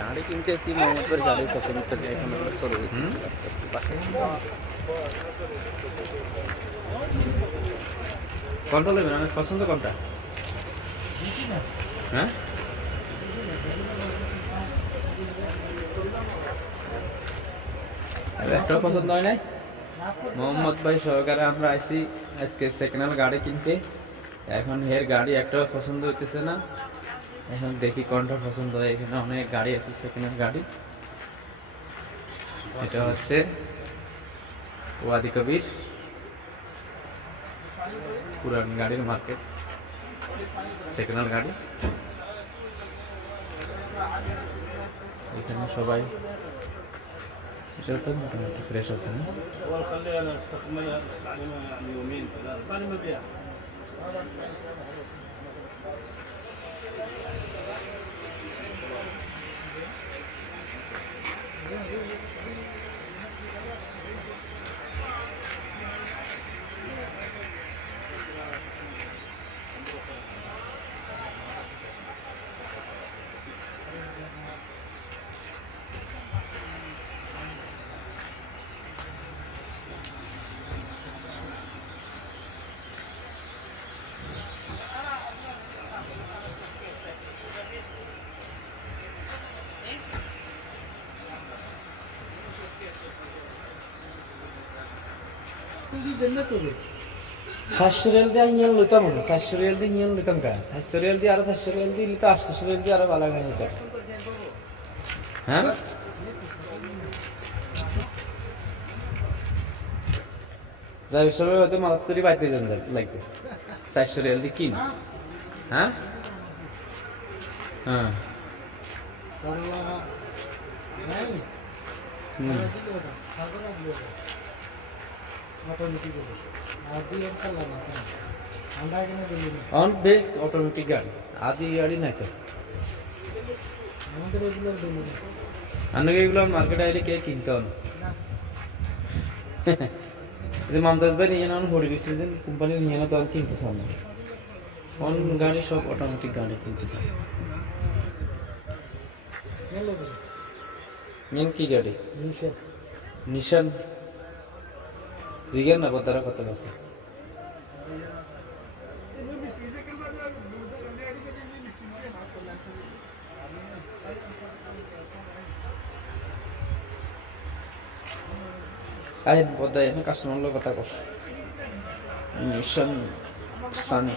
গাড়ি কিনতে এসেছি মোহাম্মদ ভাই পছন্দ করে এখন আমরা চলে যেতেছি আস্তে আস্তে বাসায় কোনটা নেবেন আমার পছন্দ কোনটা হ্যাঁ একটা পছন্দ হয় নাই মোহাম্মদ ভাই সহকারে আমরা আইছি আজকে সেকেন্ড হ্যান্ড গাড়ি কিনতে এখন হের গাড়ি একটাও পছন্দ হইতেছে না এখন দেখি কোনটা পছন্দ হয় এখানে অনেক গাড়ি আছে সেকেন্ড হ্যান্ড গাড়ি এটা হচ্ছে ওয়াদি কবির পুরান গাড়ির মার্কেট সেকেন্ড হ্যান্ড গাড়ি এখানে সবাই এটা তো মোটামুটি ফ্রেশ আছে না والله خليها انا استخدمها استعملها يعني يومين ثلاثه بعد ما Thank you. kıldığı cennet olur. Saçlarelden yan lütam onu. Saçlarelden yan lütam kaya. Saçlareldi ara saçlareldi lüta aç. Saçlareldi ara bala kaya lüta. Ha? Zahir Şabi Vade Malatları Vade Cennet Lagdi. Saçlareldi kim? Ha? Ha. Karılara. Yani. Hmm. হুম। অন বেক automatic গাড়ি। আদি গাড়ি নাই তো। আপনাকে এগুলো মার্কেটে আইলে কে কিনতে হবে? মমতাজ ভাই নিয়ে নেন হরি সিজন কোম্পানির নিয়ে না তখন কিনতে চান না। অন গাড়ি সব অটোমেটিক গাড়ি কিনতে চান। নিন কি গাড়ি? নিশান। জিগের না কতারা কত আছে আইন বদায় কাস্টমার লোক কথা কর নিশান সানি